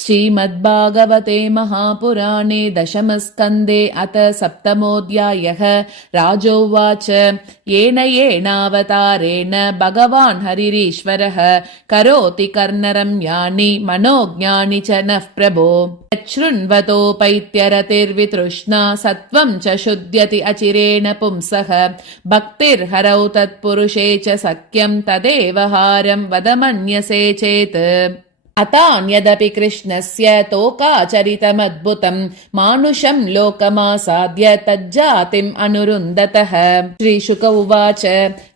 श्रीमद्भागवते महापुराणे दशमस्कन्धे अथ सप्तमोऽध्यायः। राजोवाच येन येनावतारेण भगवान् हरिरीश्वरः करोति कर्णरम्याणि मनोज्ञानि च नः प्रभो। यच्छृण्वतोपैत्यरतिर्वितृष्णा सत्त्वं च शुध्यति अचिरेण पुंसः। भक्तिर्हरौ तत्पुरुषे च सख्यं तदेव हारं वदमन्यसे चेत्। अतान्यदपि कृष्णस्य तोकाचरितमद्भुतं मानुषं लोकमासाद्य तज्जातिम् अनुरुन्धतः। श्रीशुक उवाच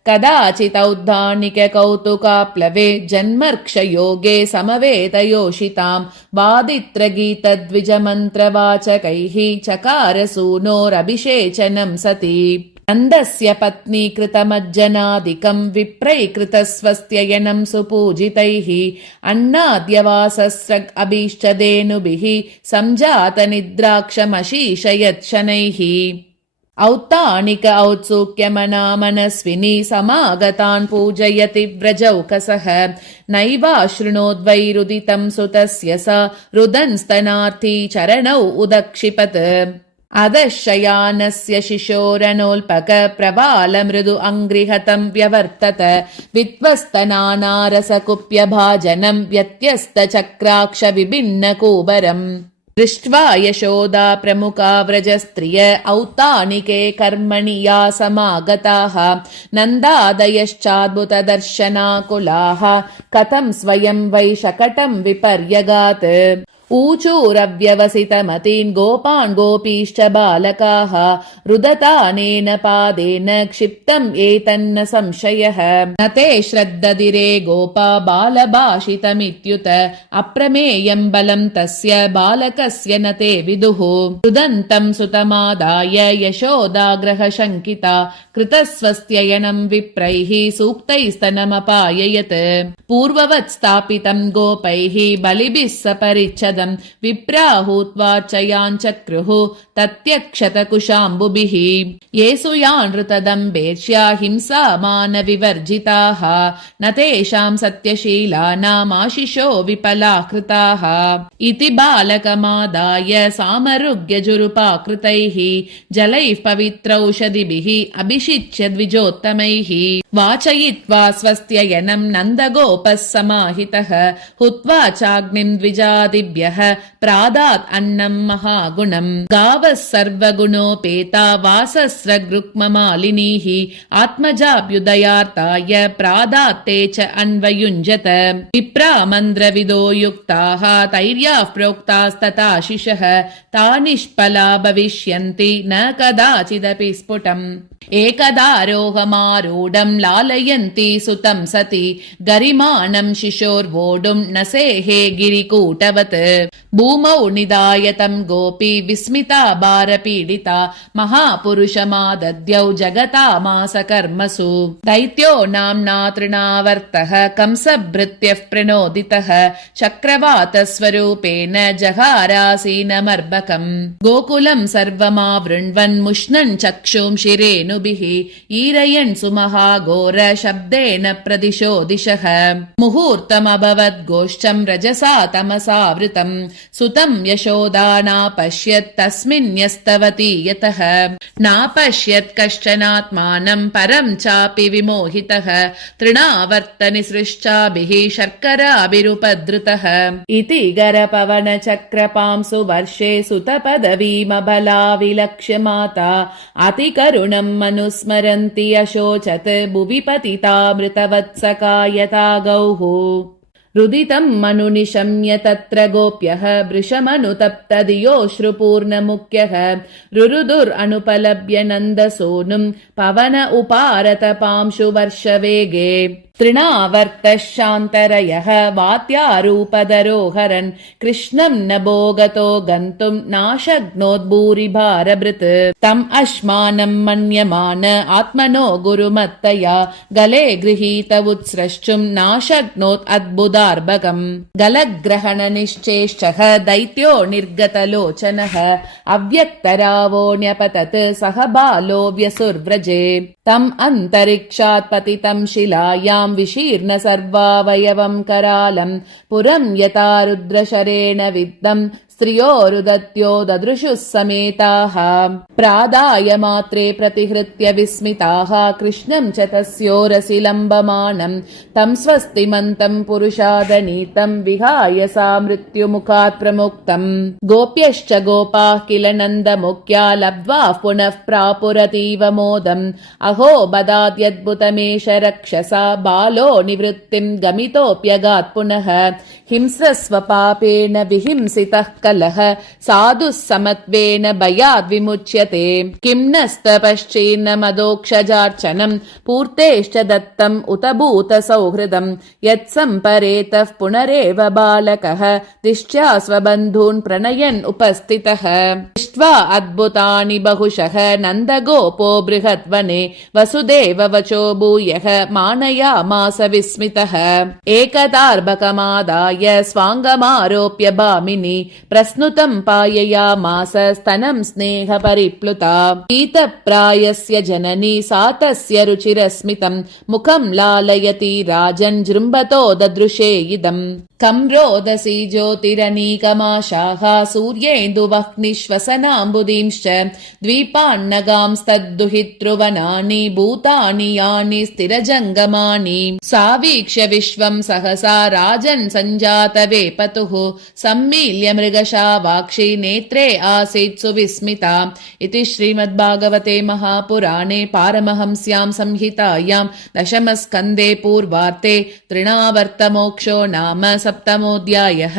कदाचिदौद्धानिककौतुकाप्लवे जन्मर्क्षयोगे समवेतयोषितां वादित्रगीतद्विजमन्त्रवाचकैः चकारसूनोरभिषेचनं सति। नन्दस्य पत्नी कृतमज्जनादिकं विप्रैकृतस्वस्त्ययनं सुपूजितैः अन्नाद्यवासस्रग् अभीष्टधेनुभिः संजातनिद्राक्षमशीषयत् शनैः। औत्तानिक औत्सुक्यमनामनस्विनी समागतान् पूजयति व्रजौकसः। नैवाशृणोद्वैरुदितं सुतस्य सा रुदन्स्तनार्थी चरणौ उदक्षिपत्। अधशयानस्य शिशोरनोल्पक प्रवाल मृदु अङ्घ्रिहतं व्यवर्तत। वित्वस्तनानारसकुप्यभाजनं व्यत्यस्तचक्राक्ष विभिन्नकूबरम् दृष्ट्वा यशोदा प्रमुखा व्रजस्त्रिय औत्तानिके कर्मणि या समागताः। नन्दादयश्चाद्भुतदर्शनाकुलाः कथं स्वयं वै शकटं विपर्यगात्। ऊचूरव्यवसितमतीन् गोपान् गोपीश्च बालकाः रुदतानेन पादेन क्षिप्तम् एतन्न संशयः। न ते श्रद्धदिरे गोपा बालभाषितमित्युत अप्रमेयं बलं तस्य बालकस्य न ते विदुः। रुदन्तं सुतमादाय यशोदाग्रह शङ्किता कृतस्वस्त्ययनं विप्रैः सूक्तैस्तनमपाययत्। पूर्ववत् स्थापितं गोपैः बलिभिः सपरिच्छदम् विप्राहूत्वार्चयाञ्चक्रुः तत्यक्षतकुशाम्बुभिः। येषु यानृतदम्बेर्ष्या हिंसा मानविवर्जिताः न तेषां सत्यशीलानामाशिषो विपलाकृताः। इति बालकमादाय सामरुग्यजुरुपाकृतैः जलैः पवित्रौषधिभिः अभिषिच्य द्विजोत्तमैः। वाचयित्वा स्वस्त्ययनं नन्दगोपः समाहितः हुत्वा चाग्निं द्विजादिभ्यः प्रादात् अन्नं महागुणम्। गावः सर्वगुणोपेता वासस्रगृक्ममालिनीः आत्मजाभ्युदयार्ताय प्रादात्ते च अन्वयुञ्जत। विप्रामन्द्रविदो युक्ताः तैर्याः प्रोक्तास्तथाशिषः तानिष्फला भविष्यन्ति न कदाचिदपि स्फुटम्। एकदारोहमारूढं लालयन्ति सुतं सति गरिमाणं शिशोर्वोढुं न सेहे गिरिकूटवत्। भूमौ निधाय तं गोपी विस्मिता भारपीडिता महापुरुषमादद्यौ जगतामास कर्मसु। दैत्यो नाम्ना तृणावर्तः कंसभृत्यः प्रणोदितः चक्रवातस्वरूपेण जहारासीनमर्भकम्। गोकुलं सर्वमावृण्वन् मुष्णन् चक्षुं शिरेणुभिः ईरयन् सुमहाघोर शब्देन प्रदिशो दिशः। मुहूर्तमभवद्गोष्ठं रजसा तमसावृतम् सुतं यशोदा नापश्यत् तस्मिन्यस्तवती यतः। नापश्यत् कश्चनात्मानं परं चापि विमोहितः तृणावर्तनिसृष्टाभिः शर्कराभिरुपद्रुतः। इति गरपवनचक्रपांसु वर्षे सुतपदवीमबला विलक्ष्य माता अतिकरुणं मनुस्मरन्ति अशोचत् भुवि पतिता मृतवत्सका यथा गौः। रुदितं मनुनिशम्य तत्र गोप्यः वृषमनुतप्तधियोश्रुपूर्णमुख्यः रुरुदुरनुपलभ्य नन्दसूनुं पवन उपारतपांशु वर्षवेगे। तृणावर्तः शान्तरयः वात्यारूपधरोहरन् कृष्णं न भोगतो गन्तुं नाशक्नोद्भूरिभारभृत्। तम् अश्मानं मन्यमान आत्मनो गुरुमत्तया गले गृहीत उत्स्रष्टुं नाशक्नोत् अद्भुतार्भकम्। गलग्रहणनिश्चेष्टः दैत्यो निर्गतलोचनः अव्यक्तरावो न्यपतत् सह बालो व्यसुर्व्रजे। तम् अन्तरिक्षात् पतितं शिलायां तां विशीर्ण सर्वावयवं करालं पुरं यथा रुद्रशरेण विद्धं स्त्रियोरुदत्यो ददृशुः समेताः प्रादाय मात्रे प्रतिहृत्य विस्मिताः कृष्णं च तस्योरसि लम्बमानं तं स्वस्तिमन्तं पुरुषादनीतं विहाय सा मृत्युमुखात् प्रमुक्तम् गोप्यश्च गोपाः किल नन्दमुख्या लब्ध्वा पुनः प्रापुरतीव मोदम् अहो बदाद्यद्भुतमेष रक्षसा बालो निवृत्तिं गमितोऽप्यगात् पुनः हिंस्रस्वपापेन विहिंसितः कलह साधुः समत्वेन भयाद् विमुच्यते किं नस्तपश्चेन्न मदोक्षजार्चनं पूर्तेश्च दत्तम् उत भूत सौहृदम् यत्सम्परेतः पुनरेव बालकः दिष्ट्या स्वबन्धून् प्रणयन् उपस्थितः दृष्ट्वा अद्भुतानि बहुशः नन्दगोपो बृहद्वने वसुदेव वचो भूयः मानयामास विस्मितः एकदार्भकमादाय स्वाङ्गमारोप्य भामिनी प्रस्नुतं पाययामास स्तनं स्नेहपरिप्लुता पीतप्रायस्य जननी सा तस्य रुचिरस्मितं मुखं लालयति राजन् जृम्भतो ददृशे इदम् कं रोदसी ज्योतिरनीकमाशाः सूर्येन्दुवह्निश्वसनाम्बुदींश्च द्वीपान्नगांस्तद्दुहितृवनानि भूतानि यानि स्थिरजङ्गमानि सा वीक्ष्य विश्वं सहसा राजन् सञ्जातवेपतुः सम्मील्य मृगशावाक्षी नेत्रे आसीत् सुविस्मिता इति श्रीमद्भागवते महापुराणे पारमहंस्यां संहितायां दशमस्कन्धे पूर्वार्धे तृणावर्तमोक्षो नाम सप्तमोऽध्यायः।